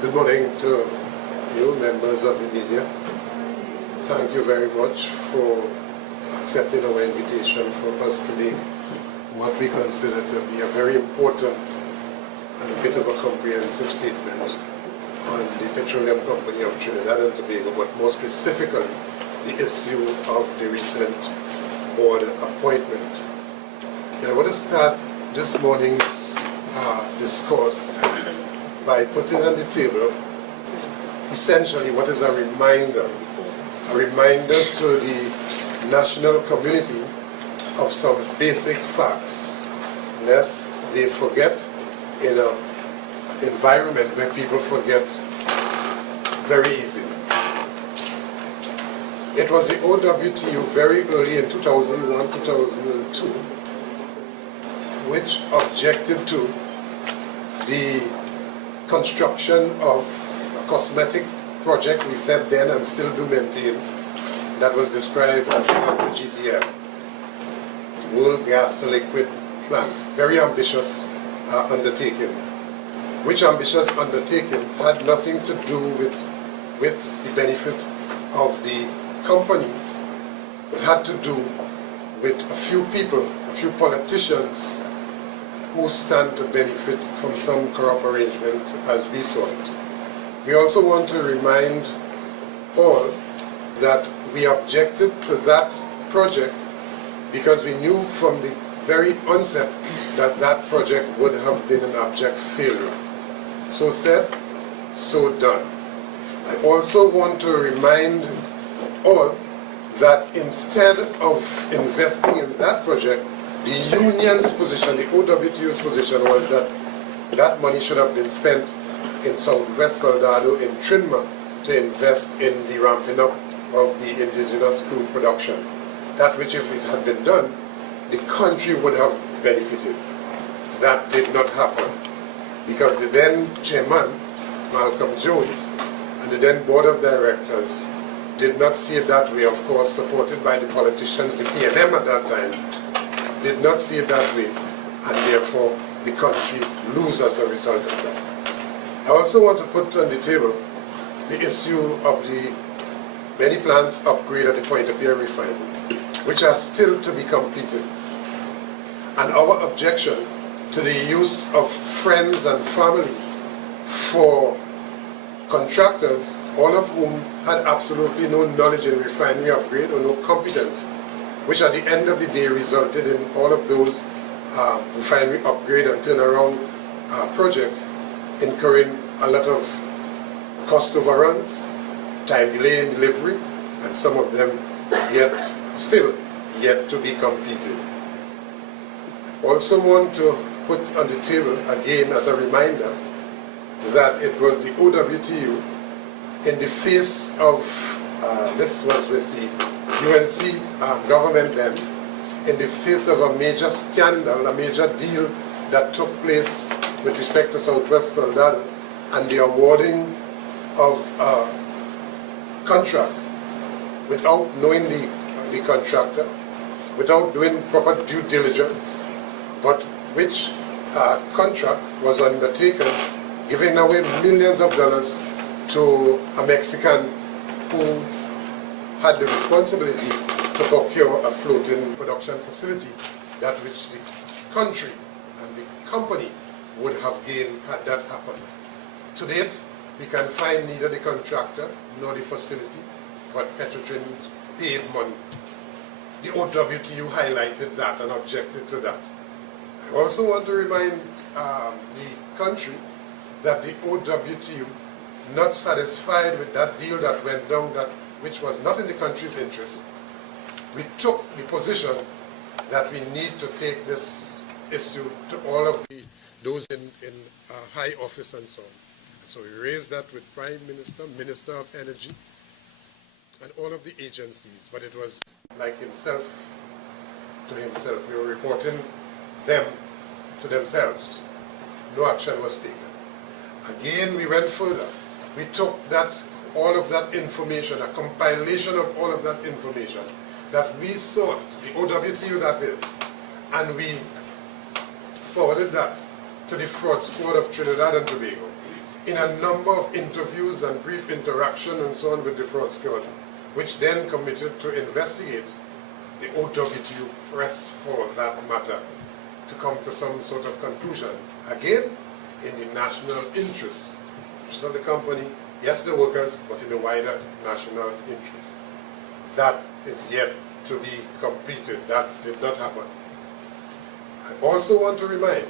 Good morning to you, members of the media. Thank you very much for accepting our invitation for us to make what we consider to be a very important and a bit of a comprehensive statement on the Petroleum Company of Trinidad and Tobago, but more specifically, the issue of the recent board appointment. I want to start this morning's discourse by putting on the table essentially what is a reminder to the national community of some basic facts, lest they forget in an environment where people forget very easily. It was the OWTU very early in 2001-2002 which objected to the construction of a cosmetic project we said then and still do maintain that was described as the GTL, World Gas to Liquid Plant. Very ambitious undertaking. Which ambitious undertaking had nothing to do with the benefit of the company, but had to do with a few people, a few politicians who stand to benefit from some corrupt arrangement as we saw it. We also want to remind all that we objected to that project because we knew from the very onset that that project would have been an abject failure. So said, so done. I also want to remind all that instead of investing in that project, the union's position, the OWTU's position was that that money should have been spent in Southwest Soldado in Trinma to invest in the ramping up of the indigenous crude production. That which, if it had been done, the country would have benefited. That did not happen because the then chairman, Malcolm Jones, and the then board of directors did not see it that way, of course, supported by the politicians, the PNM at that time, did not see it that way, and therefore the country lose as a result of that. I also want to put on the table the issue of the many plants upgrade at the Point of Pierre refinery, which are still to be completed, and our objection to the use of friends and family for contractors, all of whom had absolutely no knowledge in refinery upgrade or no competence, which at the end of the day resulted in all of those refinery upgrade and turnaround projects incurring a lot of cost overruns, time delay in delivery, and some of them still yet to be completed. Also want to put on the table again as a reminder that it was the OWTU in the face of, this was with the UNC government then, in the face of a major scandal, a major deal that took place with respect to Southwest Soldado and the awarding of a contract without knowing the contractor, without doing proper due diligence, but which contract was undertaken giving away millions of dollars to a Mexican who had the responsibility to procure a floating production facility, that which the country and the company would have gained had that happened. To date, we can find neither the contractor nor the facility, but Petrotrin paid money. The OWTU highlighted that and objected to that. I also want to remind the country that the OWTU, not satisfied with that deal that went down, which was not in the country's interest, we took the position that we need to take this issue to all of those in high office and so on. So we raised that with Prime Minister, Minister of Energy, and all of the agencies, but it was like himself to himself. We were reporting them to themselves. No action was taken. Again, we went further. We took all of that information, a compilation of all of that information that we sought, the OWTU that is, and we forwarded that to the fraud squad of Trinidad and Tobago in a number of interviews and brief interaction and so on with the fraud squad, which then committed to investigate the owtu press for that matter to come to some sort of conclusion. Again, in the national interest. It's not the company, yes, the workers, but in the wider national interest. That is yet to be completed. That did not happen. I also want to remind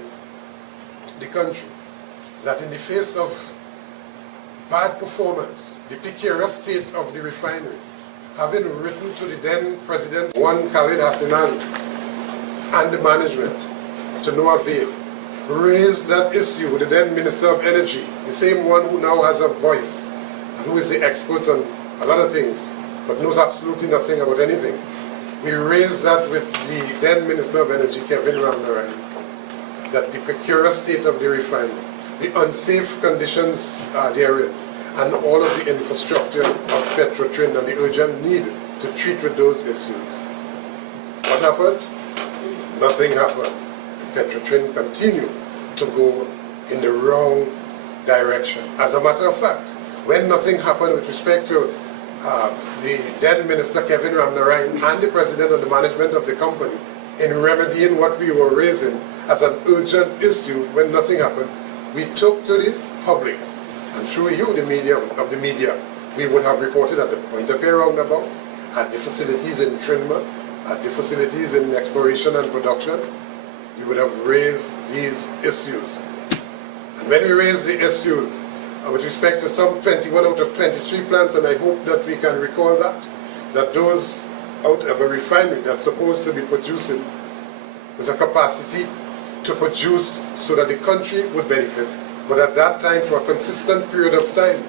the country that in the face of bad performance, the precarious state of the refinery, having written to the then President Juan Khalid Hassan Ali and the management to no avail, raised that issue with the then Minister of Energy, the same one who now has a voice and who is the expert on a lot of things, but knows absolutely nothing about anything. We raised that with the then Minister of Energy, Kevin Ramnaran, that the precarious state of the refinery, the unsafe conditions therein, and all of the infrastructure of Petrotrin and the urgent need to treat with those issues. What happened? Nothing happened. Petrotrin continued to go in the wrong direction. As a matter of fact, when nothing happened with respect to the then Minister Kevin Ramnaran and the President and the management of the company in remedying what we were raising as an urgent issue, when nothing happened, we took to the public, and through you, the media, we would have reported at the Point of Pear roundabout, at the facilities in Trinma, at the facilities in exploration and production. We would have raised these issues. And when we raised the issues with respect to some 21 out of 23 plants, and I hope that we can recall that those out of a refinery that's supposed to be producing with a capacity to produce so that the country would benefit, but at that time, for a consistent period of time,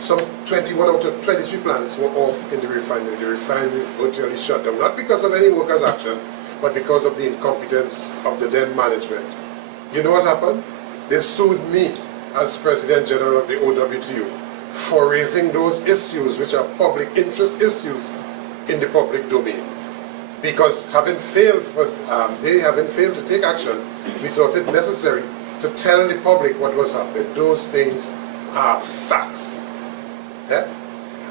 some 21 out of 23 plants were off in the refinery. The refinery virtually shut down, not because of any workers' action, but because of the incompetence of the then management. You know what happened? They sued me as President General of the owtu for raising those issues which are public interest issues in the public domain. Because they having failed to take action, we thought it necessary to tell the public what was happening. Those things are facts. Yeah?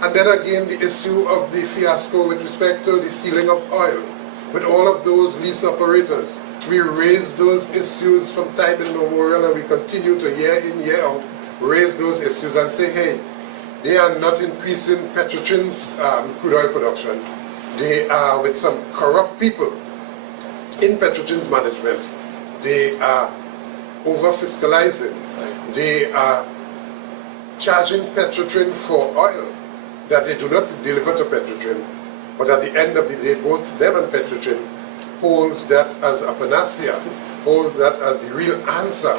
And then again, the issue of the fiasco with respect to the stealing of oil. With all of those lease operators, we raised those issues from time immemorial, and we continue to year in, year out, raise those issues and say, hey, they are not increasing Petrotrin's crude oil production. They are with some corrupt people in Petrotrin's management. They are over-fiscalizing. They are charging Petrotrin for oil that they do not deliver to Petrotrin. But at the end of the day, both them and Petrotrin holds that as a panacea, holds that as the real answer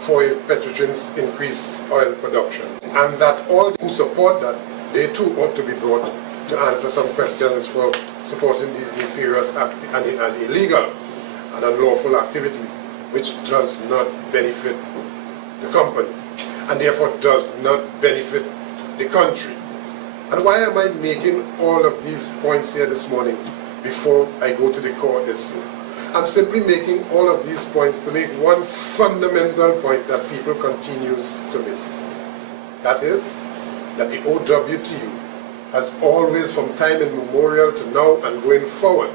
for Petrotrin's increased oil production. And that all who support that, they too ought to be brought to answer some questions for supporting these nefarious and illegal and unlawful activity, which does not benefit the company and therefore does not benefit the country. And why am I making all of these points here this morning before I go to the core issue? I'm simply making all of these points to make one fundamental point that people continues to miss. That is, that the owtu has always, from time immemorial to now and going forward,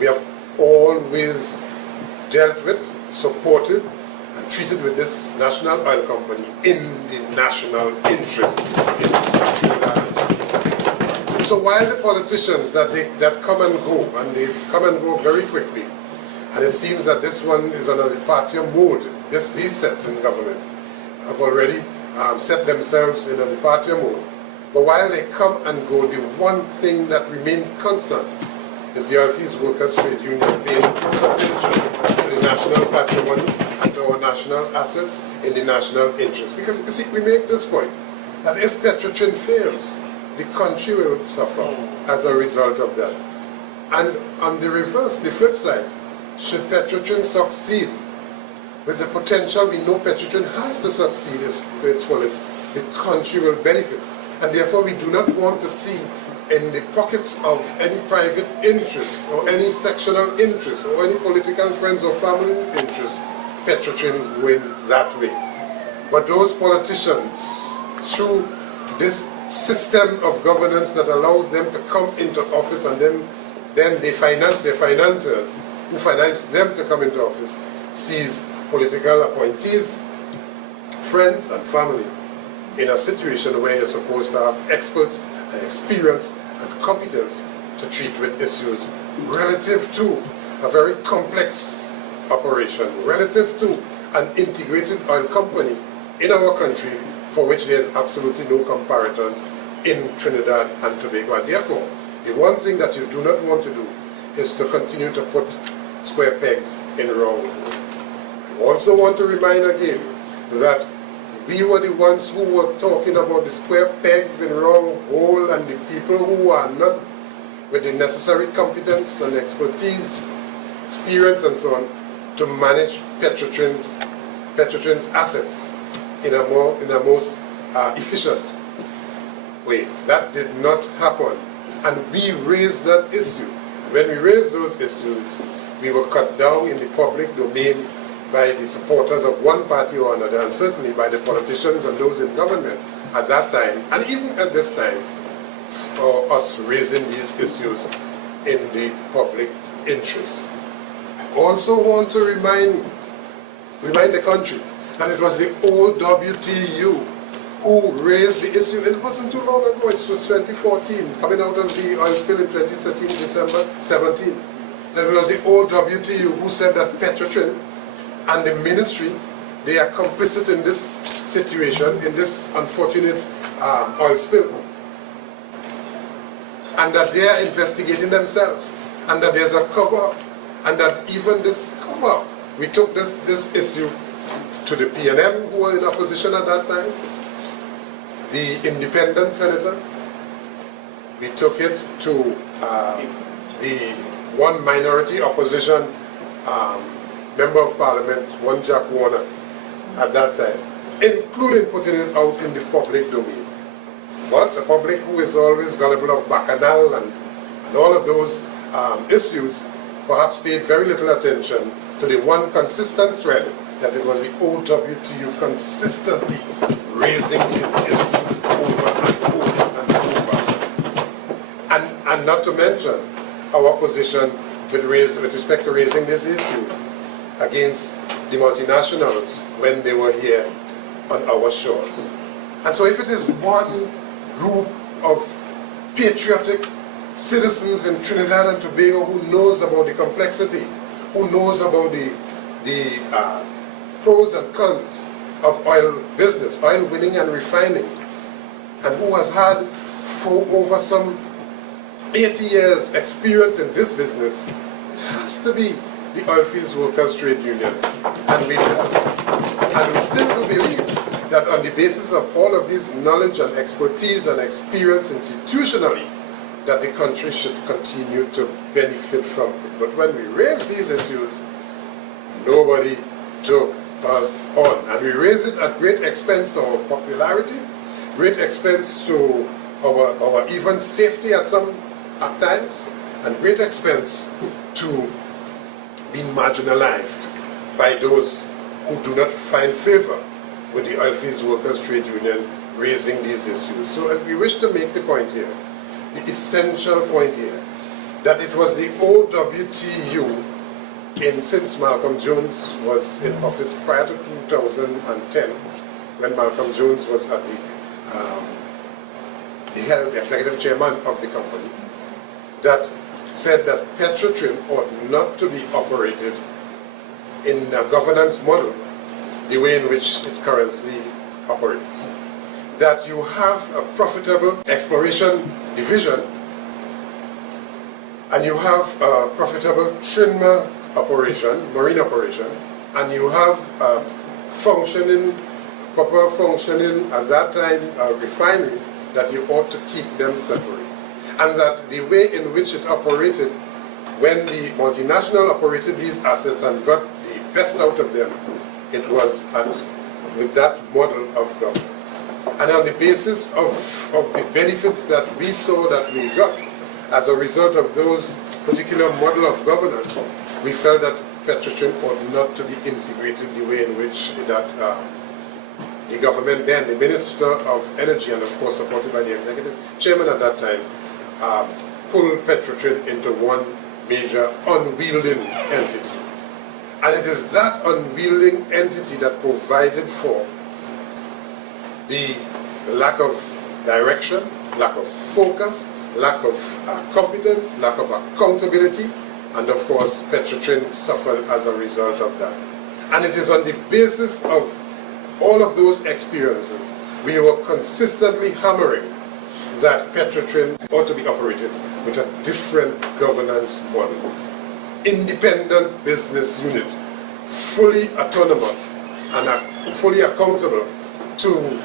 we have always dealt with, supported, and treated with this national oil company in the national interest. So while the politicians that come and go, and they come and go very quickly, and it seems that this one is on a departure mode, these set in government have already set themselves in a departure mode. But while they come and go, the one thing that remains constant is the Oilfields Workers Trade Union paying attention to the national patrimony and to our national assets in the national interest. Because you see, we make this point, that if Petrotrin fails, the country will suffer as a result of that. And on the reverse, the flip side, should Petrotrin succeed with the potential we know Petrotrin has to succeed to its fullest, the country will benefit. And therefore we do not want to see in the pockets of any private interest or any sectional interest or any political friends or family's interest, Petrotrin going that way. But those politicians, through this system of governance that allows them to come into office and then they finance their financiers, who finance them to come into office, sees political appointees, friends and family in a situation where you're supposed to have experts and experience and competence to treat with issues relative to a very complex operation, relative to an integrated oil company in our country for which there's absolutely no comparators in Trinidad and Tobago. And therefore, the one thing that you do not want to do is to continue to put square pegs in round holes. I also want to remind again that we were the ones who were talking about the square pegs in round hole and the people who are not with the necessary competence and expertise, experience and so on, to manage Petrotrin's assets in a most efficient way. That did not happen. And we raised that issue. When we raised those issues, we were cut down in the public domain by the supporters of one party or another, and certainly by the politicians and those in government at that time, and even at this time, for us raising these issues in the public interest. I also want to remind the country that it was the owtu who raised the issue. It wasn't too long ago, it was 2014, coming out of the oil spill in 2013, December 17. That it was the owtu who said that Petrotrin and the ministry, they are complicit in this situation, in this unfortunate oil spill. And that they are investigating themselves. And that there's a cover-up. And that even this cover-up, we took this issue to the PNM, who were in opposition at that time, the independent senators. We took it to the one minority opposition member of parliament, one Jack Warner, at that time, including putting it out in the public domain. But the public, who is always gullible of bacchanal and all of those issues, perhaps paid very little attention to the one consistent thread that it was the owtu consistently raising these issues over and over and over. And not to mention our position with respect to raising these issues against the multinationals when they were here on our shores. And so if it is one group of patriotic citizens in Trinidad and Tobago who knows about the complexity, who knows about the pros and cons of oil business, oil winning and refining, and who has had for over some 80 years experience in this business, it has to be the Oilfields Workers Trade Union. And we felt, and we still do believe, that on the basis of all of this knowledge and expertise and experience institutionally, that the country should continue to benefit from it. But when we raised these issues, nobody took us on. And we raised it at great expense to our popularity, great expense to our even safety at times, and great expense to being marginalized by those who do not find favor with the Oilfields Workers Trade Union raising these issues. So we wish to make the point here, the essential point here, that it was the owtu since Malcolm Jones was in office prior to 2010, when Malcolm Jones was at the executive chairman of the company, that said that Petrotrin ought not to be operated in a governance model the way in which it currently operates. That you have a profitable exploration division and you have a profitable trimmer operation, marine operation, and you have a proper functioning at that time refinery, that you ought to keep them separate. And that the way in which it operated, when the multinational operated these assets and got the best out of them, it was with that model of governance. And on the basis of the benefits that we saw that we got as a result of those particular model of governance, we felt that Petrotrin ought not to be integrated the way in which the government then, the Minister of Energy, and of course supported by the executive chairman at that time, pulled Petrotrin into one major unwielding entity. And it is that unwielding entity that provided for the lack of direction, lack of focus, lack of competence, lack of accountability, and of course Petrotrin suffered as a result of that. And it is on the basis of all of those experiences we were consistently hammering that Petrotrin ought to be operated with a different governance model. Independent business unit, fully autonomous and fully accountable to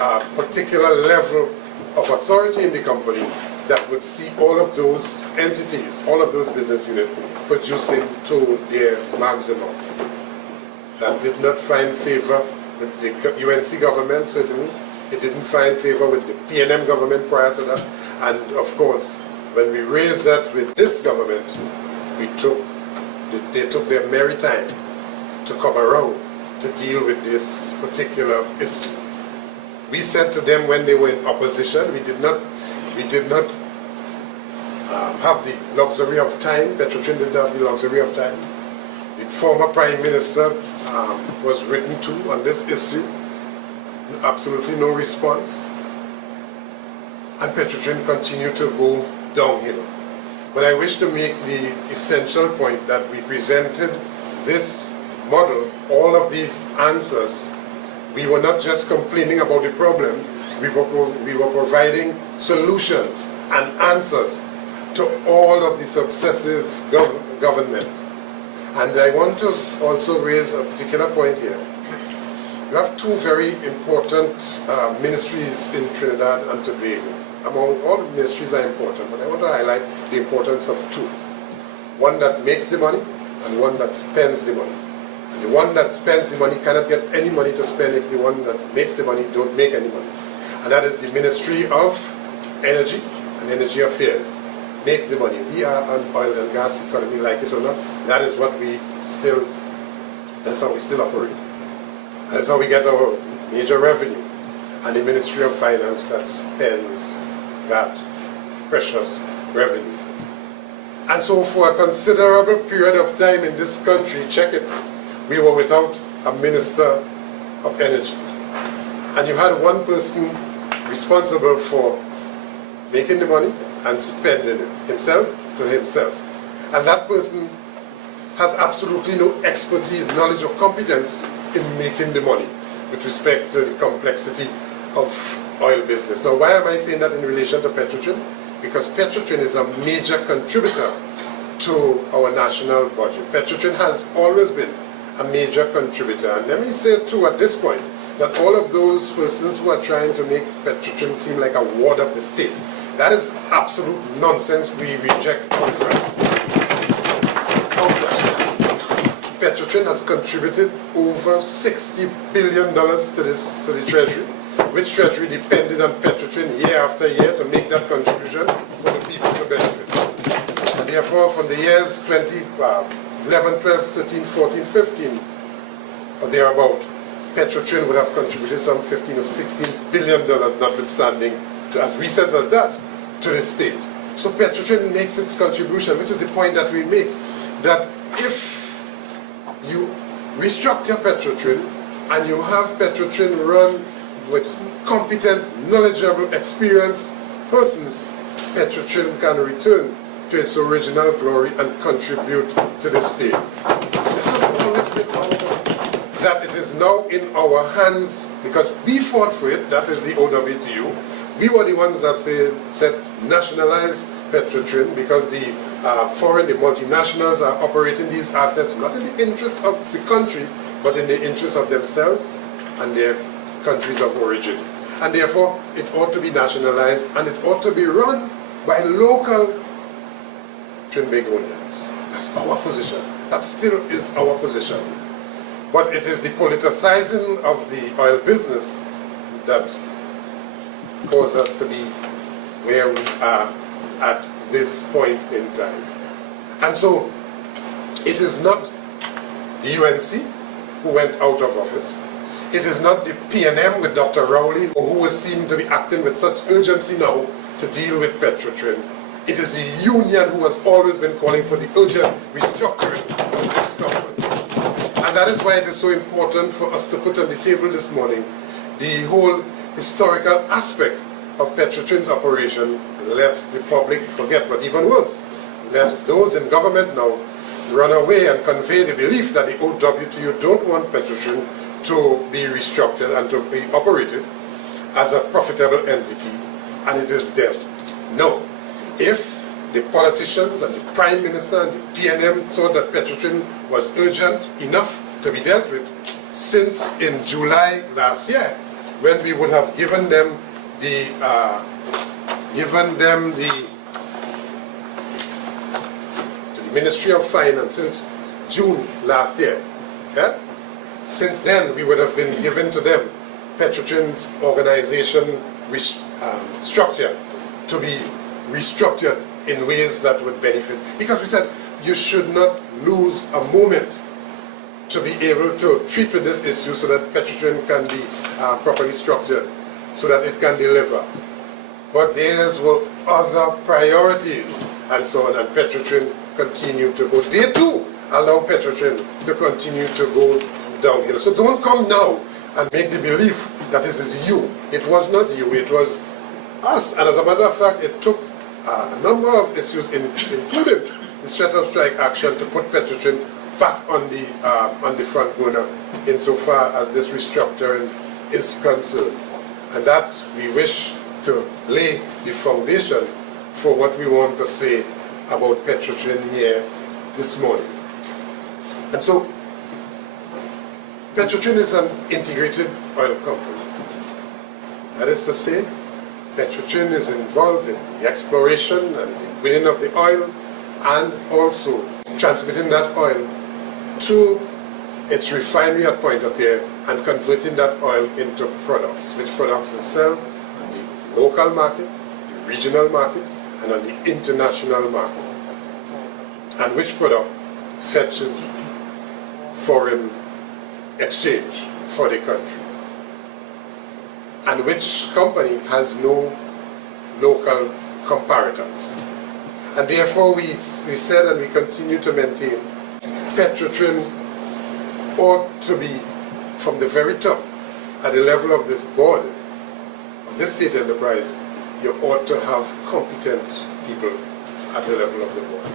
a particular level of authority in the company that would see all of those entities, all of those business units producing to their maximum. That did not find favor with the UNC government, certainly. It didn't find favor with the PNM government prior to that. And of course, when we raised that with this government, they took their merry time to come around to deal with this particular issue. We said to them when they were in opposition, we did not have the luxury of time. Petrotrin didn't have the luxury of time. The former Prime Minister was written to on this issue. Absolutely no response. And Petrotrin continued to go downhill. But I wish to make the essential point that we presented this model, all of these answers. We were not just complaining about the problems, we were providing solutions and answers to all of the successive government. And I want to also raise a particular point here. You have two very important ministries in Trinidad and Tobago. Among all the ministries are important, but I want to highlight the importance of two. One that makes the money and one that spends the money. And the one that spends the money cannot get any money to spend if the one that makes the money don't make any money. And that is the Ministry of Energy and Energy Affairs. Makes the money. We are an oil and gas economy, like it or not. That is what that's how we still operate. That's how we get our major revenue. And the Ministry of Finance that spends that precious revenue. And so for a considerable period of time in this country, check it, we were without a Minister of Energy. And you had one person responsible for making the money and spending it, himself to himself. And that person has absolutely no expertise, knowledge or competence in making the money with respect to the complexity of oil business. Now, why am I saying that in relation to Petrotrin? Because Petrotrin is a major contributor to our national budget. Petrotrin has always been a major contributor. And let me say too at this point that all of those persons who are trying to make Petrotrin seem like a ward of the state, that is absolute nonsense. We reject outright. Petrotrin has contributed over $60 billion to the Treasury, which Treasury depended on Petrotrin year after year to make that contribution for the people to benefit. And therefore, from the years 2011, 12, 13, 14, 15, or thereabout, Petrotrin would have contributed some $15 or $16 billion, notwithstanding, as recent as that, to the state. So Petrotrin makes its contribution, which is the point that we make, that if you restructure Petrotrin and you have Petrotrin run with competent, knowledgeable, experienced persons, Petrotrin can return to its original glory and contribute to the state. This is always been that it is now in our hands, because we fought for it, that is the owtu. We were the ones that said nationalize Petrotrin, because the foreign, the multinationals are operating these assets not in the interest of the country, but in the interest of themselves and their countries of origin. And therefore, it ought to be nationalized and it ought to be run by local Trinbagonians. That's our position. That still is our position. But it is the politicizing of the oil business that caused us to be where we are at this point in time. And so, it is not the UNC who went out of office. It is not the PNM with Dr. Rowley who seem to be acting with such urgency now to deal with Petrotrin. It is the union who has always been calling for the urgent restructuring of this government. And that is why it is so important for us to put on the table this morning the whole historical aspect of Petrotrin's operation, lest the public forget, but even worse, lest those in government now run away and convey the belief that the owtu don't want Petrotrin to be restructured and to be operated as a profitable entity, and it is dealt. No. If the politicians and the Prime Minister and the PNM saw that Petrotrin was urgent enough to be dealt with since in July last year, when we would have given them the to the Ministry of Finance since June last year. Okay? Since then, we would have been given to them Petrotrin's organization structure to be restructured in ways that would benefit. Because we said you should not lose a moment to be able to treat with this issue so that Petrotrin can be properly structured, so that it can deliver. But there were other priorities and so on, and Petrotrin continued to go. They too allow Petrotrin to continue to go downhill. So don't come now and make the belief that this is you. It was not you, it was us. And as a matter of fact, it took a number of issues, including the threat of strike action, to put Petrotrin back on the front burner insofar as this restructuring is concerned. And that we wish to lay the foundation for what we want to say about Petrotrin here this morning. And so, Petrotrin is an integrated oil company. That is to say, Petrotrin is involved in the exploration and the winning of the oil, and also transmitting that oil to its refinery at Point of Pierre and converting that oil into products, which products will sell on the local market, the regional market, and on the international market, and which product fetches foreign exchange for the country, and which company has no local comparators. And therefore we said, and we continue to maintain, Petrotrin ought to be, from the very top, at the level of this board, of this state enterprise, you ought to have competent people at the level of the board.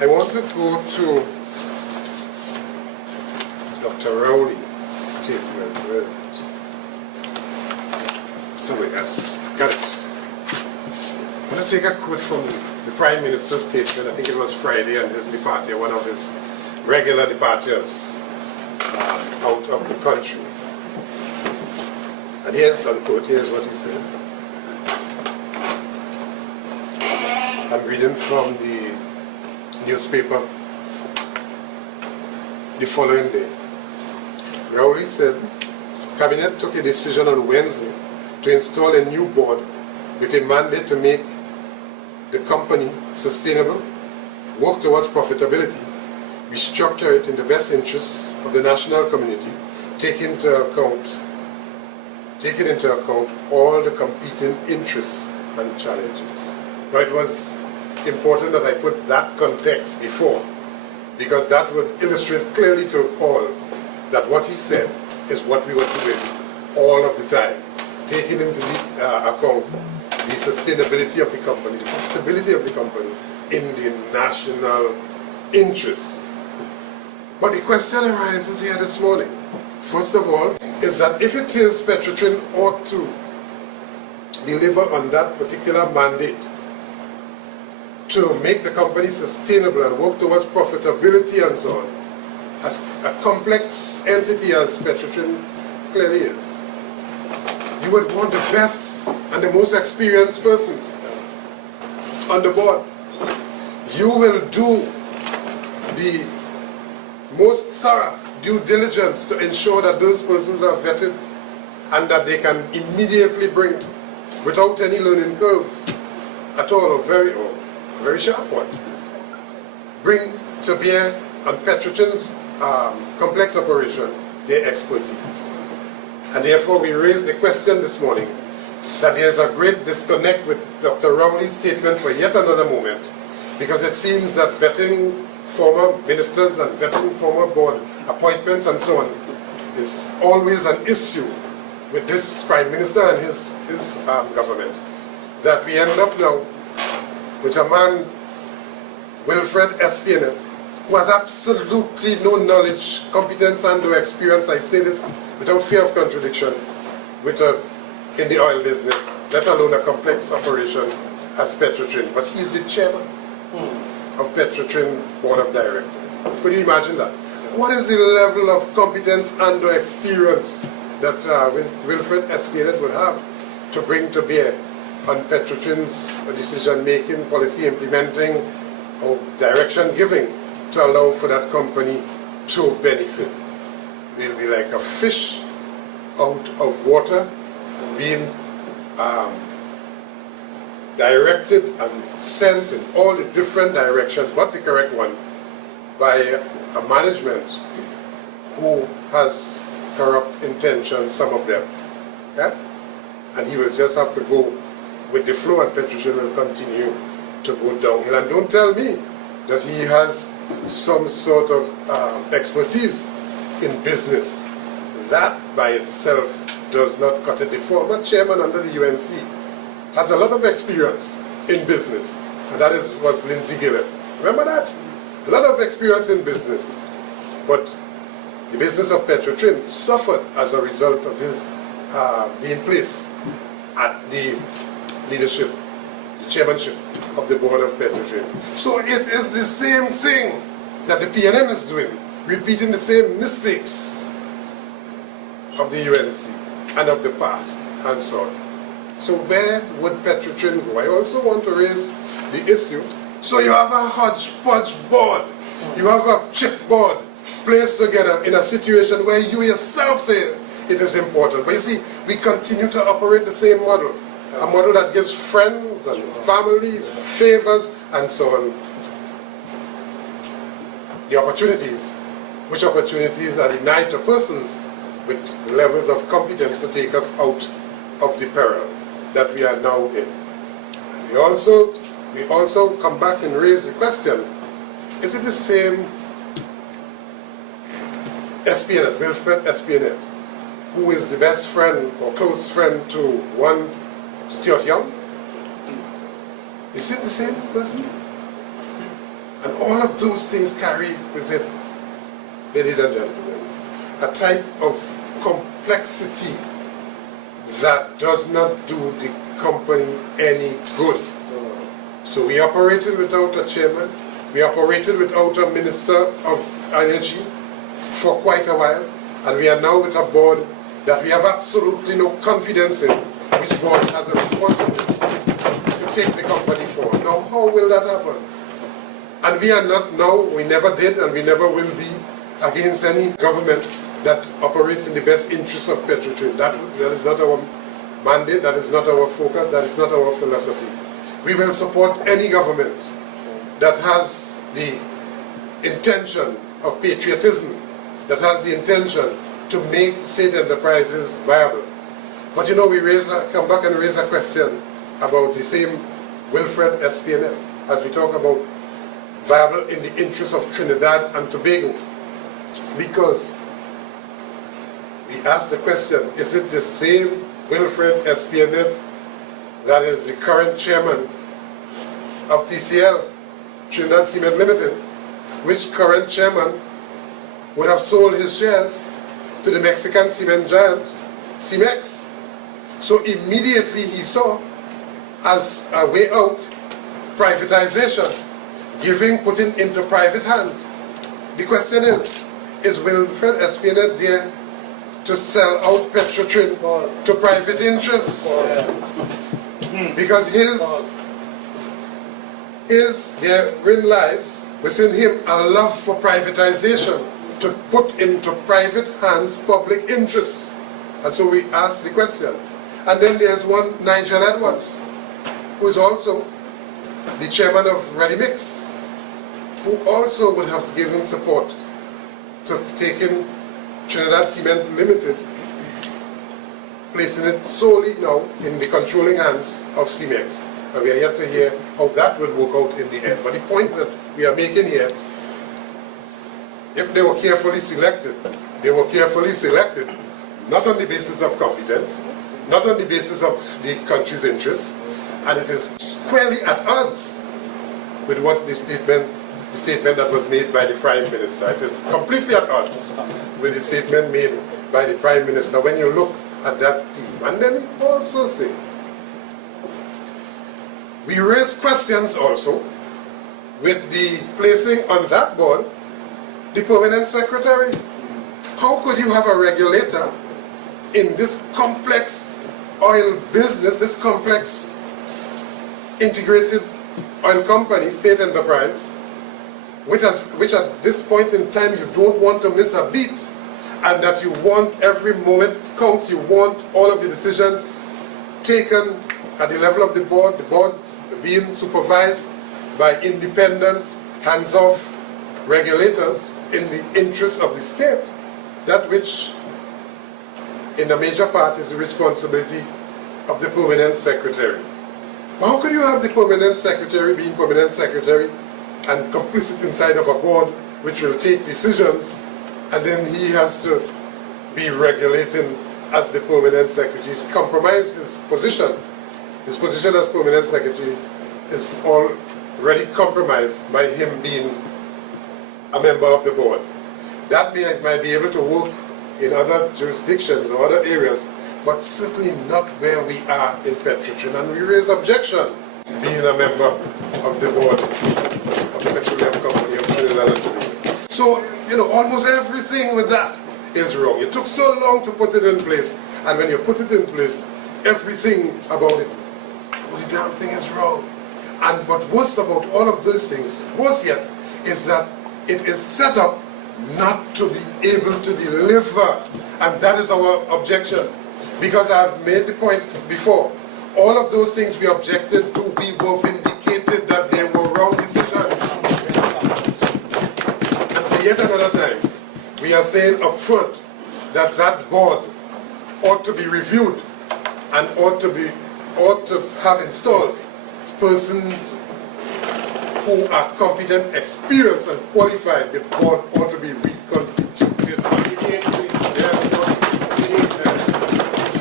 I want to go to Dr. Rowley's statement. Where is it? Somewhere else. Got it. I'm going to take a quote from the Prime Minister's statement. I think it was Friday, and his departure, one of his regular departures out of the country. And here's, unquote, here's what he said. I'm reading from the newspaper the following day. Rowley said, Cabinet took a decision on Wednesday to install a new board with a mandate to make the company sustainable, work towards profitability, restructure it in the best interests of the national community, taking into account all the competing interests and challenges. Now it was important that I put that context before, because that would illustrate clearly to all that what he said is what we were doing all of the time, taking into account the sustainability of the company, the profitability of the company in the national interest. But the question arises here this morning. First of all, is that if it is Petrotrin ought to deliver on that particular mandate to make the company sustainable and work towards profitability and so on, as a complex entity as Petrotrin clearly is, you would want the best and the most experienced persons on the board. You will do the most thorough due diligence to ensure that those persons are vetted and that they can immediately bring, without any learning curve at all, or a very sharp one, bring to bear on Petrotrin's complex operation their expertise. And therefore we raised the question this morning that there's a great disconnect with Dr. Rowley's statement for yet another moment, because it seems that vetting former ministers and vetting former board appointments and so on is always an issue with this Prime Minister and his government. That we end up now with a man, Wilfred Espionette, who has absolutely no knowledge, competence and no experience, I say this without fear of contradiction, in the oil business, let alone a complex operation as Petrotrin. But he's the chairman of Petrotrin Board of Directors. Could you imagine that? What is the level of competence and or experience that Wilfred Espionette would have to bring to bear on Petrotrin's decision-making, policy implementing, or direction giving to allow for that company to benefit? We'll be like a fish out of water, being directed and sent in all the different directions, but the correct one, by a management who has corrupt intentions, some of them. Yeah? And he will just have to go with the flow, and Petrotrin will continue to go downhill. And don't tell me that he has some sort of expertise in business. That by itself does not cut it. The former chairman under the UNC has a lot of experience in business, and that was Lindsay Gillett. Remember that? A lot of experience in business. But the business of Petrotrin suffered as a result of his being placed at the leadership, the chairmanship of the board of Petrotrin. So it is the same thing that the PNM is doing, repeating the same mistakes of the UNC and of the past, and so on. So where would Petrotrin go? I also want to raise the issue. So you have a hodgepodge board, you have a chip board placed together in a situation where you yourself say it is important. But you see, we continue to operate the same model, a model that gives friends and family favors and so on. The opportunities, which opportunities are denied to persons with levels of competence to take us out of the peril that we are now in. And we also come back and raise the question, is it the same Espionette, Wilfred Espionette, who is the best friend or close friend to one Stuart Young? Is it the same person? And all of those things carry with it, ladies and gentlemen, a type of complexity that does not do the company any good. So we operated without a chairman, we operated without a minister of energy for quite a while, and we are now with a board that we have absolutely no confidence in, which board has a responsibility to take the company forward. Now, how will that happen? And we are not now, we never did, and we never will be against any government that operates in the best interests of Petrotrin. That is not our mandate, that is not our focus, that is not our philosophy. We will support any government that has the intention of patriotism, that has the intention to make state enterprises viable. But you know, we come back and raise a question about the same Wilfred Espionette as we talk about viable in the interest of Trinidad and Tobago. Because we ask the question, is it the same Wilfred Espionette that is the current chairman of TCL, Trinidad Cement Limited, which current chairman would have sold his shares to the Mexican cement giant, Cemex? So immediately he saw as a way out privatization, putting into private hands. The question is Wilfred Espionette there to sell out Petrotrin to private interests? Because therein lies within him a love for privatization, to put into private hands public interests. And so we asked the question. And then there's one Nigel Edwards, who is also the chairman of Ready Mix, who also would have given support to taking Trinidad Cement Limited, placing it solely now in the controlling hands of CMEX. And we are yet to hear how that will work out in the end. But the point that we are making here, if they were carefully selected, they were carefully selected not on the basis of competence, not on the basis of the country's interests, and it is squarely at odds with what the statement that was made by the Prime Minister. It is completely at odds with the statement made by the Prime Minister when you look at that team. And then he also said, we raise questions also with the placing on that board the permanent secretary. How could you have a regulator in this complex oil business, this complex integrated oil company, state enterprise, which at this point in time you don't want to miss a beat, and that you want every moment counts, you want all of the decisions taken at the level of the board being supervised by independent, hands-off regulators in the interest of the state, that which in a major part is the responsibility of the permanent secretary. How could you have the permanent secretary being permanent secretary and complicit inside of a board which will take decisions, and then he has to be regulating as the permanent secretary? He's compromised his position. His position as permanent secretary is already compromised by him being a member of the board. That might be able to work in other jurisdictions or other areas, but certainly not where we are in Petrotrin. And we raise objection being a member of the board of the Petroleum Company of Trinidad and Tobago. So, almost everything with that is wrong. It took so long to put it in place, and when you put it in place, everything about it, the damn thing is wrong. But worst about all of those things, worse yet, is that it is set up not to be able to deliver. And that is our objection. Because I have made the point before, all of those things we objected to, we were vindicated that they were wrong decisions. And for yet another time, we are saying up front that that board ought to be reviewed and ought to have installed persons who are competent, experienced, and qualified. The board ought to be reconstituted.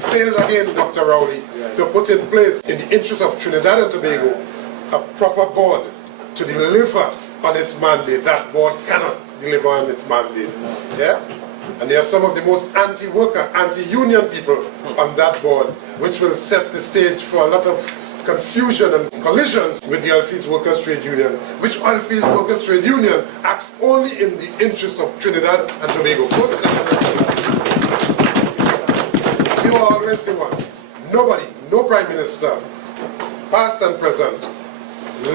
Failed again, Dr. Rowley, to put in place, in the interest of Trinidad and Tobago, a proper board to deliver on its mandate. That board cannot deliver on its mandate. Yeah? And there are some of the most anti-worker, anti-union people on that board, which will set the stage for a lot of confusion and collisions with the Oilfields Workers Trade Union, which Oilfields Workers Trade Union acts only in the interest of Trinidad and Tobago. You are always the one. Nobody, no Prime Minister, past and present,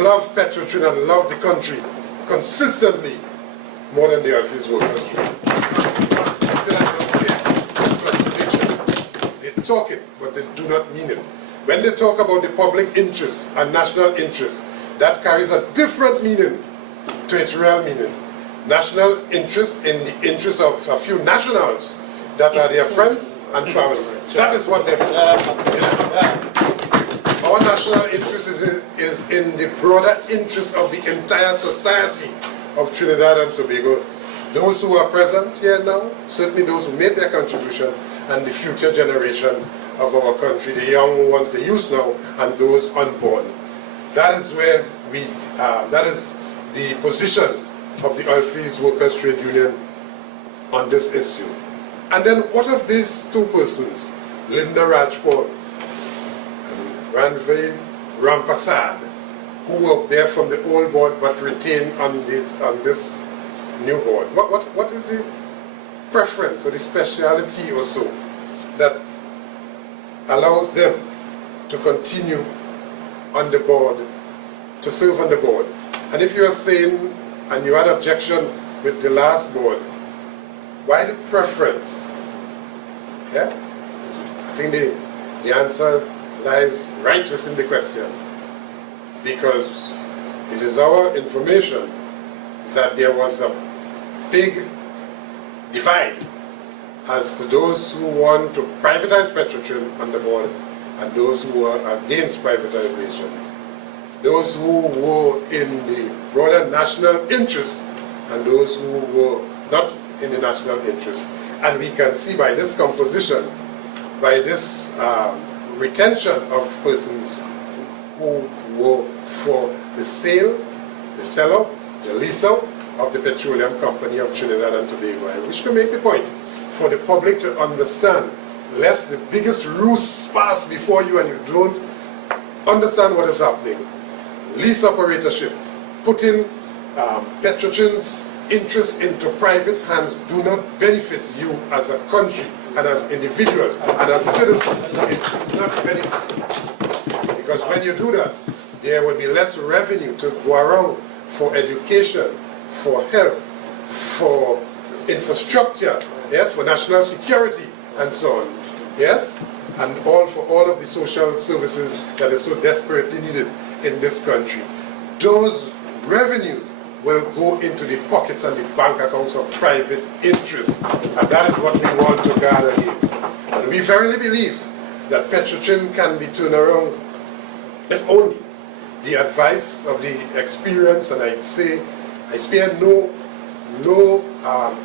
love Petrotrin and love the country consistently more than the Oilfields Workers Trade. They talk it, but they do not mean it. When they talk about the public interest and national interest, that carries a different meaning to its real meaning. National interest in the interest of a few nationals that are their friends and family. That is what they mean. Our national interest is in the broader interest of the entire society of Trinidad and Tobago. Those who are present here now, certainly those who made their contribution, and the future generation of our country, the young ones, the youth now, and those unborn. That is where that is the position of the Oilfields Workers Trade Union on this issue. And then what of these two persons, Linda Rajpal and Ranveer Rampasad, who were there from the old board but retained on this new board? What is the preference or the speciality or so that allows them to continue on the board, to serve on the board? And if you are saying, and you had objection with the last board, why the preference? Yeah? think the answer lies right within the question, because it is our information that there was a big divide as to those who want to privatize Petrotrin on the board and those who were against privatization. Those who were in the broader national interest and those who were not in the national interest. And we can see by this composition, by this retention of persons who were for the sale, the seller, the leaser of the Petroleum Company of Trinidad and Tobago. I wish to make the point for the public to understand, lest the biggest ruse pass before you and you don't understand what is happening. Lease operatorship, putting Petrotrin's interest into private hands do not benefit you as a country and as individuals and as citizens. It does not benefit. Because when you do that, there will be less revenue to go around for education, for health, for infrastructure, yes, for national security and so on, yes, and for all of the social services that are so desperately needed in this country. Those revenues will go into the pockets and the bank accounts of private interests, and that is what we want to guard against. And we verily believe that Petrotrin can be turned around if only the advice of the experience, and I say I spare no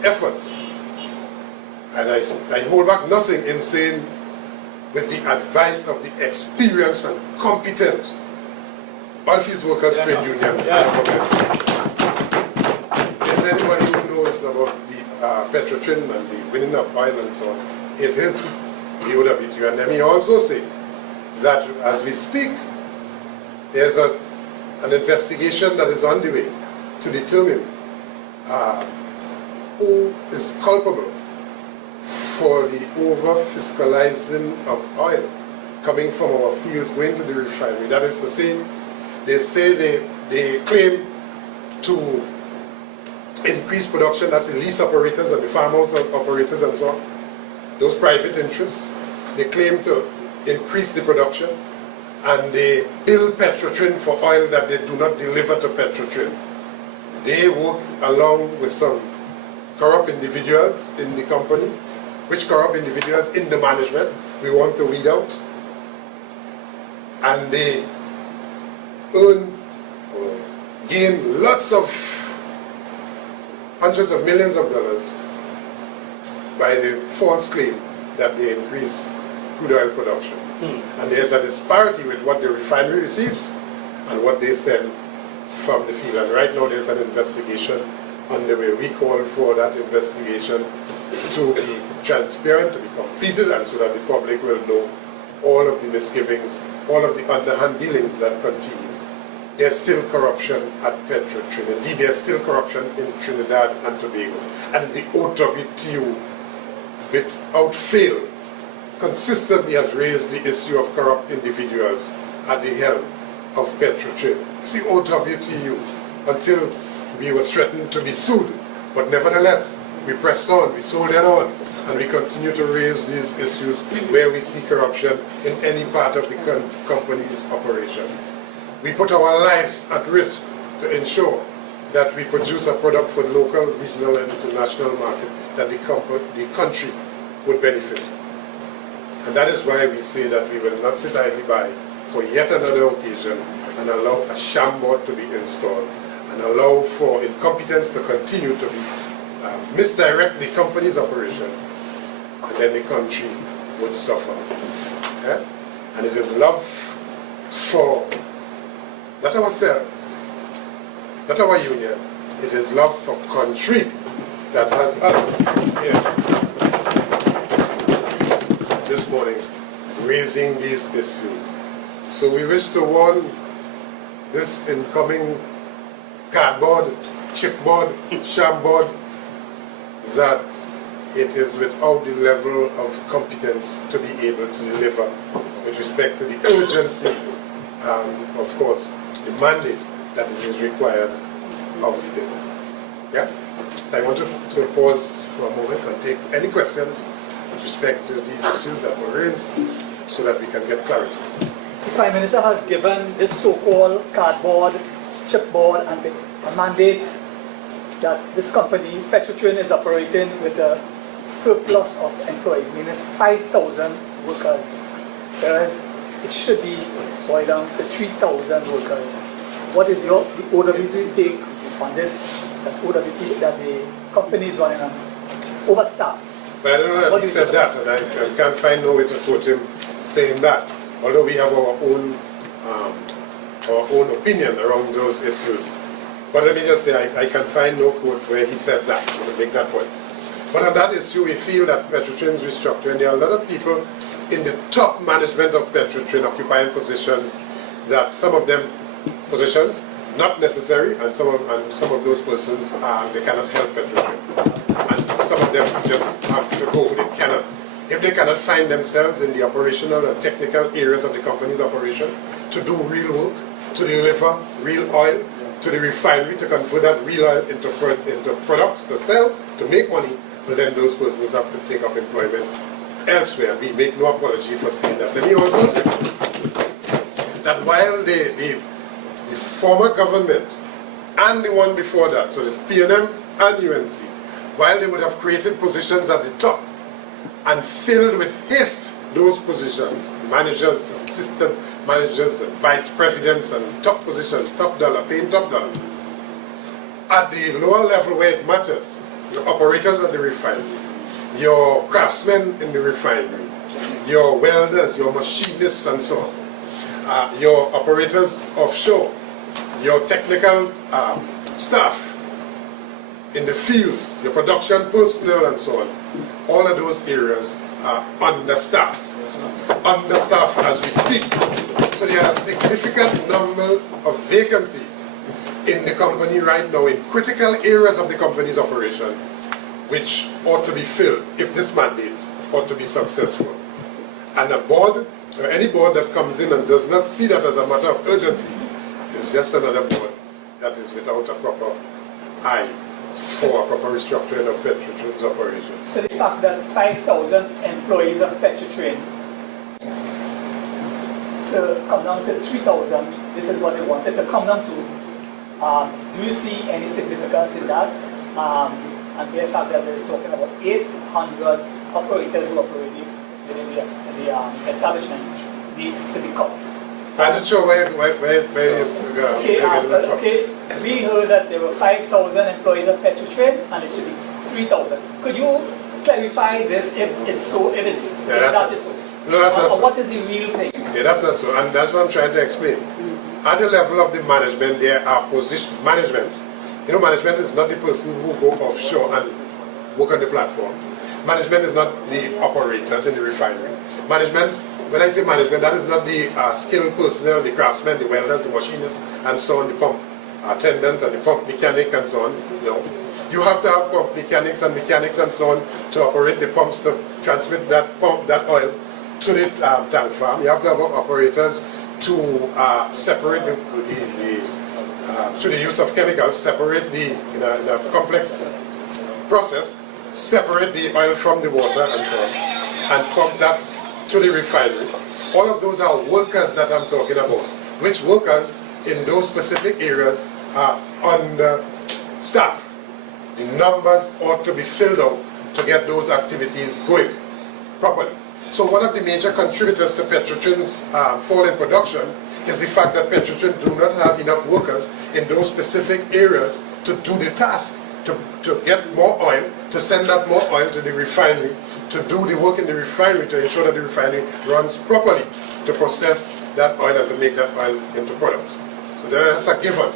efforts, and I hold back nothing in saying with the advice of the experienced and competent Oilfields Workers Trade Union. Is anybody who knows about the Petrotrin and the winning of oil and so on, it is the owtu. And let me also say that as we speak, there's an investigation that is on the way to determine who is culpable for the over-fiscalizing of oil coming from our fields going to the refinery. That is to say, they claim to increase production, that's the lease operators and the farmhouse operators and so on, those private interests. They claim to increase the production, and they bill Petrotrin for oil that they do not deliver to Petrotrin. They work along with some corrupt individuals in the company, which corrupt individuals in the management we want to weed out, and they earn or gain lots of hundreds of millions of dollars by the false claim that they increase crude oil production. And there's a disparity with what the refinery receives and what they send from the field. And right now there's an investigation on the way. We call for that investigation to be transparent, to be completed, and so that the public will know all of the misgivings, all of the underhand dealings that continue. There's still corruption at Petrotrin. Indeed, there's still corruption in Trinidad and Tobago. And the owtu, without fail, consistently has raised the issue of corrupt individuals at the helm of Petrotrin. See, owtu, until we were threatened to be sued, but nevertheless, we pressed on, we soldiered on, and we continue to raise these issues where we see corruption in any part of the company's operation. We put our lives at risk to ensure that we produce a product for the local, regional, and international market that the country would benefit. And that is why we say that we will not sit idly by for yet another occasion and allow a sham board to be installed and allow for incompetence to continue to be misdirect the company's operation, and then the country would suffer. Yeah? And it is love for not ourselves, not our union, it is love for country that has us here this morning raising these issues. So we wish to warn this incoming cardboard, chipboard, shambard that it is without the level of competence to be able to deliver with respect to the urgency and, of course, the mandate that it is required of it. Yeah? So I want to pause for a moment and take any questions with respect to these issues that were raised so that we can get clarity. The Prime Minister has given this so-called cardboard, chipboard, and a mandate that this company, Petrotrin, is operating with a surplus of employees, meaning 5,000 workers, whereas it should be boiled down to 3,000 workers. What is the OWT take on this, that OWT, that the company is running on overstaffed? But I don't know that he said that, and I can't find no way to quote him saying that, although we have our own opinion around those issues. But let me just say, I can find no quote where he said that, to make that point. But on that issue, we feel that Petrotrin is restructuring. There are a lot of people in the top management of Petrotrin occupying positions that some of them positions not necessary, and some of those persons they cannot help Petrotrin, and some of them just have to go. They cannot, if they cannot find themselves in the operational and technical areas of the company's operation to do real work, to deliver real oil to the refinery, to convert that real oil into products to sell, to make money, but then those persons have to take up employment elsewhere. We make no apology for saying that. Let me also say that while the former government and the one before that, so this PNM and UNC, while they would have created positions at the top and filled with haste those positions, managers, assistant managers, and vice presidents, and top positions, top dollar, paying top dollar, at the lower level where it matters, your operators at the refinery, your craftsmen in the refinery, your welders, your machinists, and so on, your operators offshore, your technical staff in the fields, your production personnel, and so on. All of those areas are understaffed. Understaffed as we speak. So there are a significant number of vacancies in the company right now in critical areas of the company's operation, which ought to be filled if this mandate ought to be successful. And a board, or any board that comes in and does not see that as a matter of urgency, is just another board that is without a proper eye for a proper restructuring of Petrotrin's operation. So the fact that 5,000 employees of Petrotrin to come down to 3,000, this is what they wanted to come down to. Do you see any significance in that? And the fact that they're talking about 800 operators who operate within the establishment needs to be cut. I'm not sure where Okay, we heard that there were 5,000 employees of Petrotrin and it should be 3,000. Could you clarify this if it's so, if it's yeah, if that is so? No, that's not so. What is the real thing? Yeah, that's not so, and that's what I'm trying to explain. At the level of the management, there are position management. You know, management is not the person who go offshore and work on the platforms. Management is not the operators in the refinery. Management, when I say management, that is not the skilled personnel, the craftsmen, the welders, the machinists, and so on, the pump attendant and the pump mechanic and so on. No. You have to have pump mechanics and so on to operate the pumps to transmit that oil to the tank farm. You have to have operators to separate through the use of chemicals, separate in a complex process, separate the oil from the water and so on, and pump that to the refinery. All of those are workers that I'm talking about, which workers in those specific areas are understaffed. The numbers ought to be filled out to get those activities going properly. So one of the major contributors to Petrotrin's fall in production is the fact that Petrotrin do not have enough workers in those specific areas to do the task, to get more oil, to send that more oil to the refinery, to do the work in the refinery, to ensure that the refinery runs properly, to process that oil and to make that oil into products. So that's a given.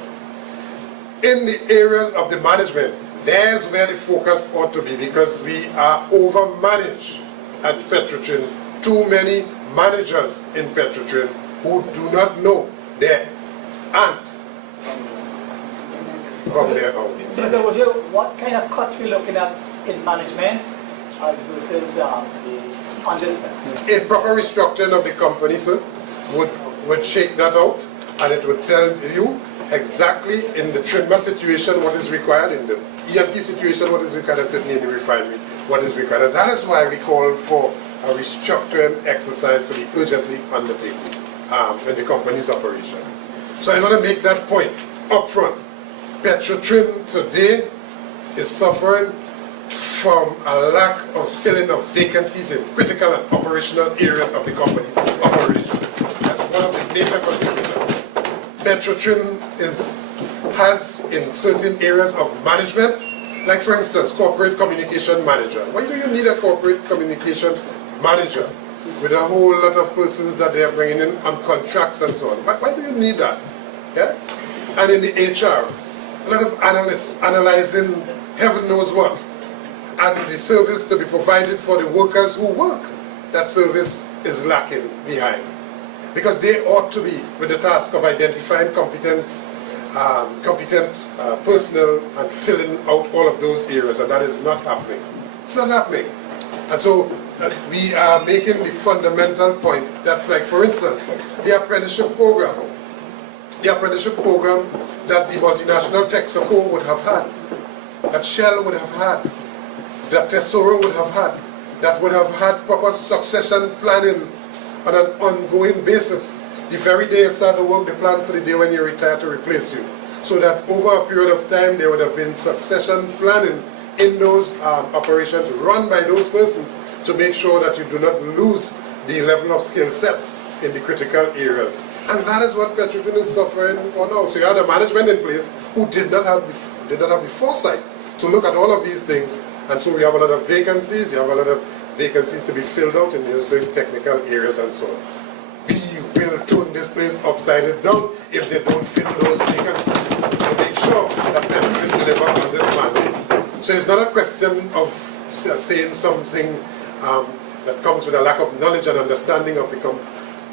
In the areas of the management, there's where the focus ought to be, because we are over-managed at Petrotrin. Too many managers in Petrotrin who do not know their aunt from their own. So Mr. Roger, what kind of cut we're looking at in management as versus the understand? A proper restructuring of the company, sir, would shake that out, and it would tell you exactly in the Trinma situation what is required, in the EMP situation what is required, and certainly in the refinery what is required. And that is why we call for a restructuring exercise to be urgently undertaken in the company's operation. So I want to make that point up front. Petrotrin today is suffering from a lack of filling of vacancies in critical and operational areas of the company's operation. That's one of the major contributors. Petrotrin has in certain areas of management, like for instance, corporate communication manager. Why do you need a corporate communication manager with a whole lot of persons that they are bringing in on contracts and so on? Why do you need that? Yeah? And in the HR, a lot of analysts analyzing heaven knows what, and the service to be provided for the workers who work, that service is lacking behind. Because they ought to be with the task of identifying competent personnel and filling out all of those areas, and that is not happening. It's not happening. And so we are making the fundamental point that, like for instance, the apprenticeship program that the multinational Texaco would have had, that Shell would have had, that Tesoro would have had, that would have had proper succession planning on an ongoing basis. The very day you start to work, the plan for the day when you retire to replace you. So that over a period of time there would have been succession planning in those operations run by those persons to make sure that you do not lose the level of skill sets in the critical areas. And that is what Petrotrin is suffering for now. So you had a management in place who did not have the foresight to look at all of these things, and so we have a lot of vacancies. You have a lot of vacancies to be filled out in those technical areas and so on. We will turn this place upside down if they don't fill those vacancies to make sure that Petrotrin deliver on this mandate. So it's not a question of saying something that comes with a lack of knowledge and understanding of the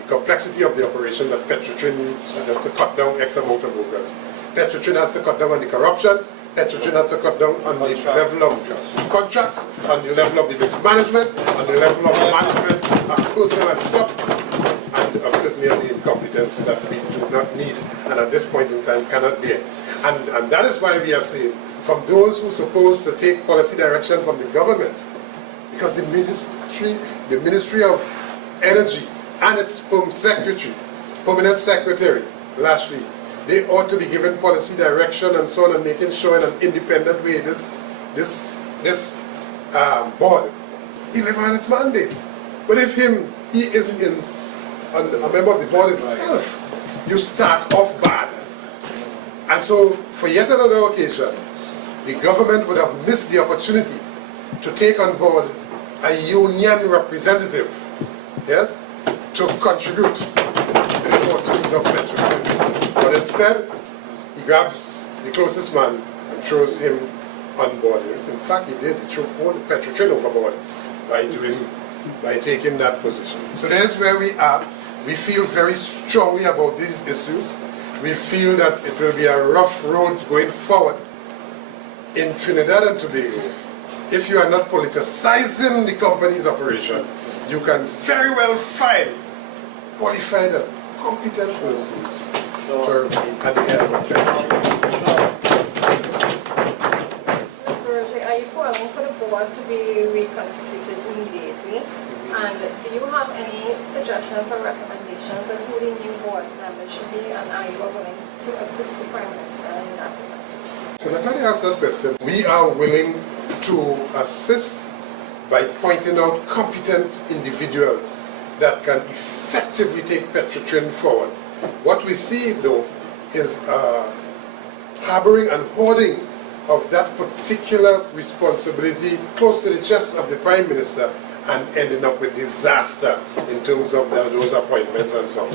complexity of the operation, that Petrotrin has to cut down X amount of workers. Petrotrin has to cut down on the corruption. Petrotrin has to cut down on the level of contracts, on the level of the mismanagement, on the level of management, personnel at the top, and certainly on the incompetence that we do not need, and at this point in time cannot bear. And that is why we are saying, from those who are supposed to take policy direction from the government, because the Ministry of Energy and its permanent secretary, Lashley, they ought to be given policy direction and so on, and making sure in an independent way this board deliver on its mandate. But if he isn't a member of the board itself, you start off bad. And so, for yet another occasion, the government would have missed the opportunity to take on board a union representative, yes, to contribute to the fortunes of Petrotrin. But instead, he grabs the closest man and throws him on board. In fact, he did. He threw Petrotrin overboard by taking that position. So there's where we are. We feel very strongly about these issues. We feel that it will be a rough road going forward in Trinidad and Tobago. If you are not politicizing the company's operation, you can very well find qualified and competent persons to be at the head of a Mr. Roger, are you calling for the board to be reconstituted immediately? And do you have any suggestions or recommendations on who the new board members should be, and are you willing to assist the Prime Minister in that regard? So let me answer that question. We are willing to assist by pointing out competent individuals that can effectively take Petrotrin forward. What we see, though, is harboring and hoarding of that particular responsibility close to the chest of the Prime Minister and ending up with disaster in terms of those appointments and so on.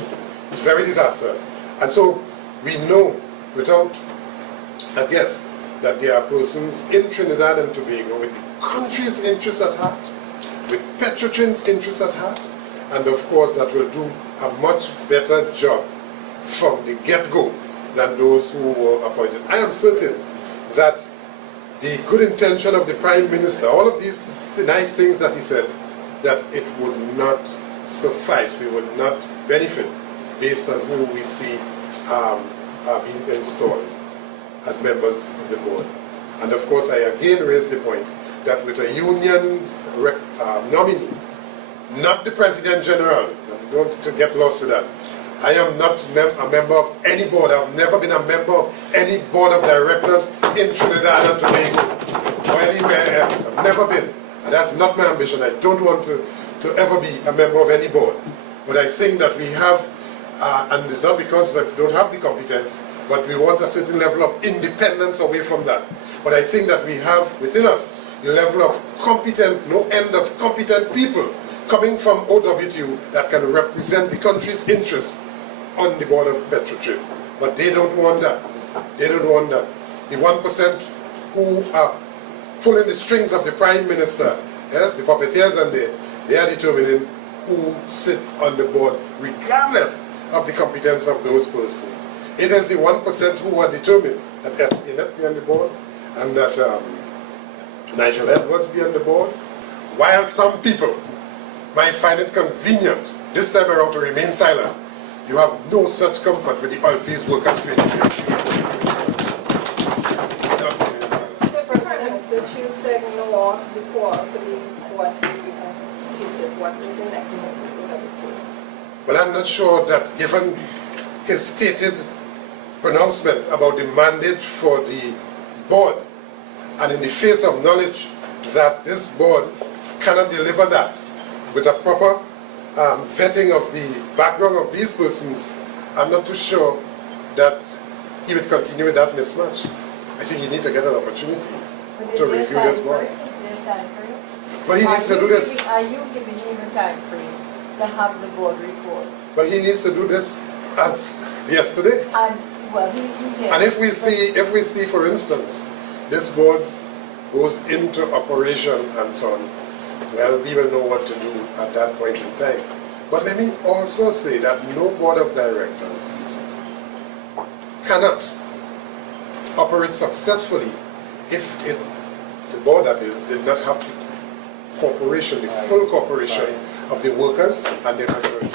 It's very disastrous. And so we know without a guess that there are persons in Trinidad and Tobago with the country's interests at heart, with Petrotrin's interests at heart, and of course that will do a much better job from the get-go than those who were appointed. I am certain that the good intention of the Prime Minister, all of these nice things that he said, that it would not suffice, we would not benefit based on who we see being installed as members of the board. And of course I again raise the point that with a union nominee, not the President General, don't to get lost with that. I am not a member of any board. I've never been a member of any board of directors in Trinidad and Tobago or anywhere else. I've never been. And that's not my ambition. I don't want to ever be a member of any board. But I think that we have, and it's not because we don't have the competence, but we want a certain level of independence away from that. But I think that we have within us the level of competent, no end of competent people coming from owtu that can represent the country's interests on the board of Petrotrin. But they don't want that. They don't want that. The 1% who are pulling the strings of the Prime Minister, yes, the puppeteers, and they are determining who sit on the board, regardless of the competence of those persons. It is the 1% who are determined that SPNet be on the board and that Nigel Edwards be on the board, while some people might find it convenient this time around to remain silent. You have no such comfort with the oilfields workers training. The Prime Minister choose to ignore the call for the board to be reconstituted. What is the next move? Well, I'm not sure that given his stated pronouncement about the mandate for the board, and in the face of knowledge that this board cannot deliver that with a proper vetting of the background of these persons, I'm not too sure that he would continue with that mismatch. I think you need to get an opportunity to review this board. Is there time for it? But he needs to do this. Are you giving him a time frame to have the board report? But he needs to do this as yesterday. And, well, he's in here. And if we see, for instance, this board goes into operation and so on, well, we will know what to do at that point in time. But let me also say that no board of directors cannot operate successfully if the board, that is, did not have the cooperation, the full cooperation of the workers and the majority.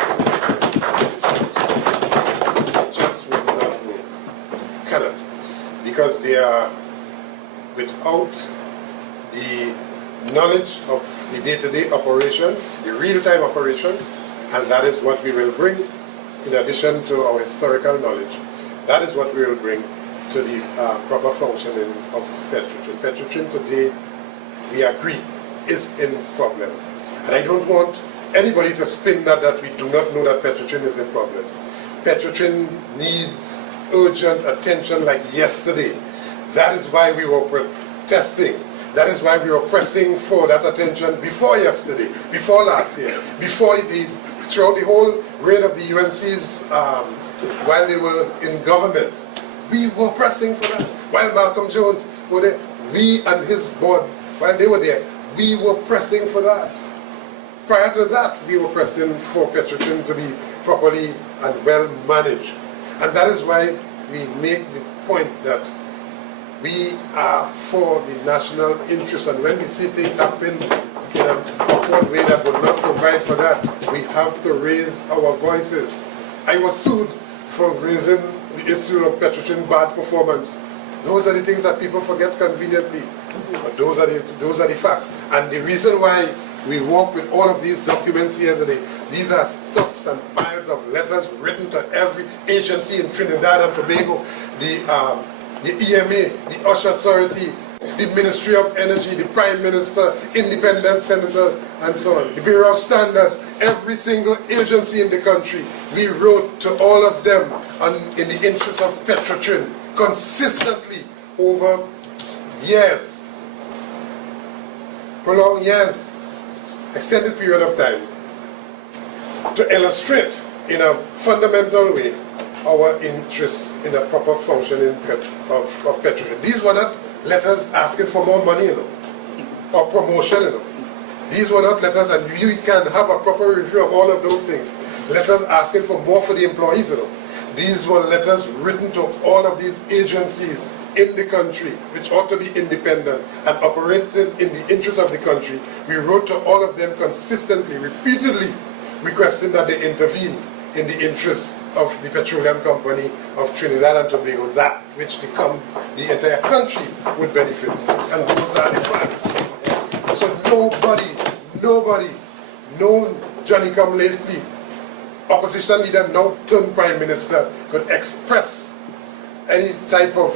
Just will not work. Cannot. Because they are without the knowledge of the day-to-day operations, the real-time operations, and that is what we will bring in addition to our historical knowledge. That is what we will bring to the proper functioning of Petrotrin. Petrotrin today, we agree, is in problems. And I don't want anybody to spin that we do not know that Petrotrin is in problems. Petrotrin needs urgent attention like yesterday. That is why we were protesting. That is why we were pressing for that attention before yesterday, before last year, throughout the whole reign of the UNCs while they were in government. We were pressing for that. While Malcolm Jones were there, we and his board, while they were there, we were pressing for that. Prior to that, we were pressing for Petrotrin to be properly and well managed. And that is why we make the point that we are for the national interest, and when we see things happen in an awkward way that would not provide for that, we have to raise our voices. I was sued for raising the issue of Petrotrin bad performance. Those are the things that people forget conveniently, but those are the facts. And the reason why we work with all of these documents here today, these are stocks and piles of letters written to every agency in Trinidad and Tobago, the EMA, the OSHA Authority, the Ministry of Energy, the Prime Minister, independent senators, and so on. The Bureau of Standards, every single agency in the country, we wrote to all of them in the interest of Petrotrin consistently over years, prolonged years, extended period of time, to illustrate in a fundamental way our interests in a proper functioning of Petrotrin. These were not letters asking for more money, or promotion, These were not letters, and we can have a proper review of all of those things. Letters asking for more for the employees, These were letters written to all of these agencies in the country, which ought to be independent and operated in the interest of the country. We wrote to all of them consistently, repeatedly, requesting that they intervene in the interest of the petroleum company of Trinidad and Tobago, that which the entire country would benefit. And those are the facts. So nobody, no Johnny come lately, opposition leader now turned prime minister could express any type of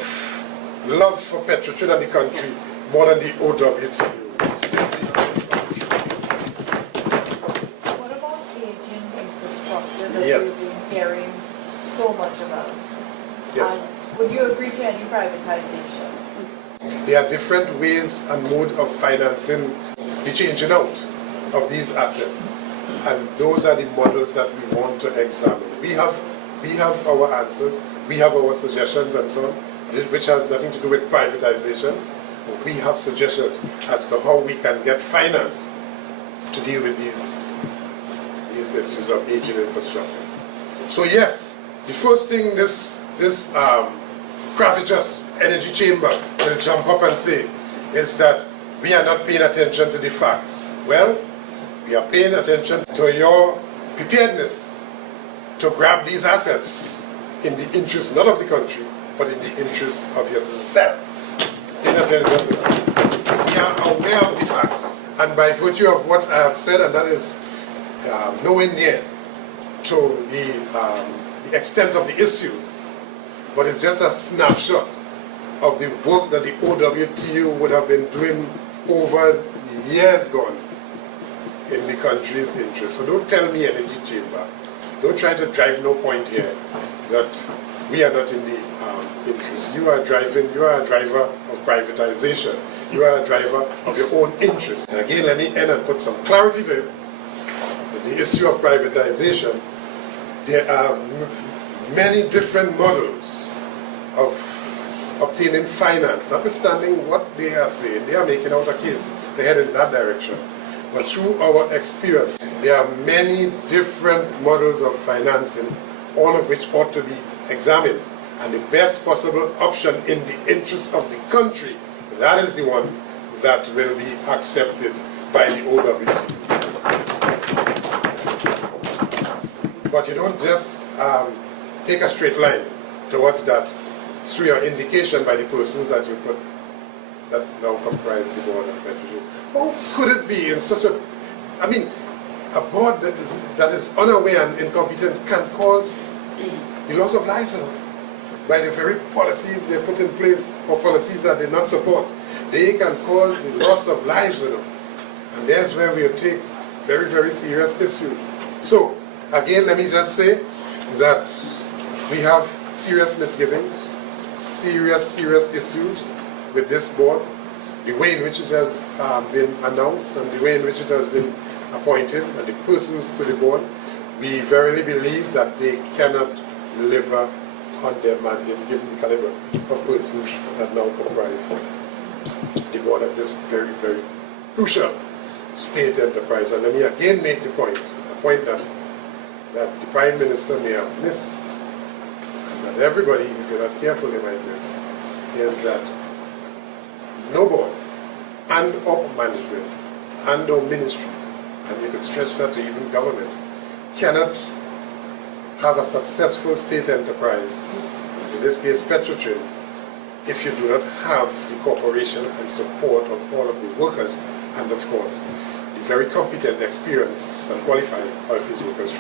love for Petrotrin and the country more than the owtu. What about aging infrastructure that Yes. we've been hearing so much about? Yes. And would you agree to any privatization? There are different ways and mode of financing the changing out of these assets. And those are the models that we want to examine. We have our answers, we have our suggestions and so on, which has nothing to do with privatization. But we have suggestions as to how we can get finance to deal with these issues of aging infrastructure. So yes, the first thing this Cravagers energy chamber will jump up and say is that we are not paying attention to the facts. Well, we are paying attention to your preparedness to grab these assets in the interest not of the country, but in the interest of yourself. Paying attention to that. We are aware of the facts, and by virtue of what I have said, and that is nowhere near to the extent of the issue, but it's just a snapshot of the work that the owtu would have been doing over years gone in the country's interest. So don't tell me energy chamber. Don't try to drive no point here that we are not in the interest. You are a driver of privatization. You are a driver of your own interest. And again, let me end and put some clarity there. With the issue of privatization, there are many different models of obtaining finance, notwithstanding what they are saying. They are making out a case, they head in that direction. But through our experience, there are many different models of financing, all of which ought to be examined. And the best possible option in the interest of the country, that is the one that will be accepted by the owtu. But you don't just take a straight line towards that through your indication by the persons that you put that now comprise the board of Petrotrin. How could it be in such a, a board that is unaware and incompetent can cause the loss of lives by the very policies they put in place or policies that they not support. They can cause the loss of lives, and that's where we take very, very serious issues. So, again, let me just say that we have serious misgivings, serious issues with this board, the way in which it has been announced and the way in which it has been appointed and the persons to the board. We verily believe that they cannot deliver on their mandate given the caliber of persons that now comprise the board of this very, very crucial state enterprise. And let me again make the point, a point that the Prime Minister may have missed, and that everybody, if you're not careful, they might miss, is that no board and or management and or ministry, and you could stretch that to even government, cannot have a successful state enterprise, in this case Petrotrin, if you do not have the cooperation and support of all of the workers and of course the very competent, experienced and qualified of these workers.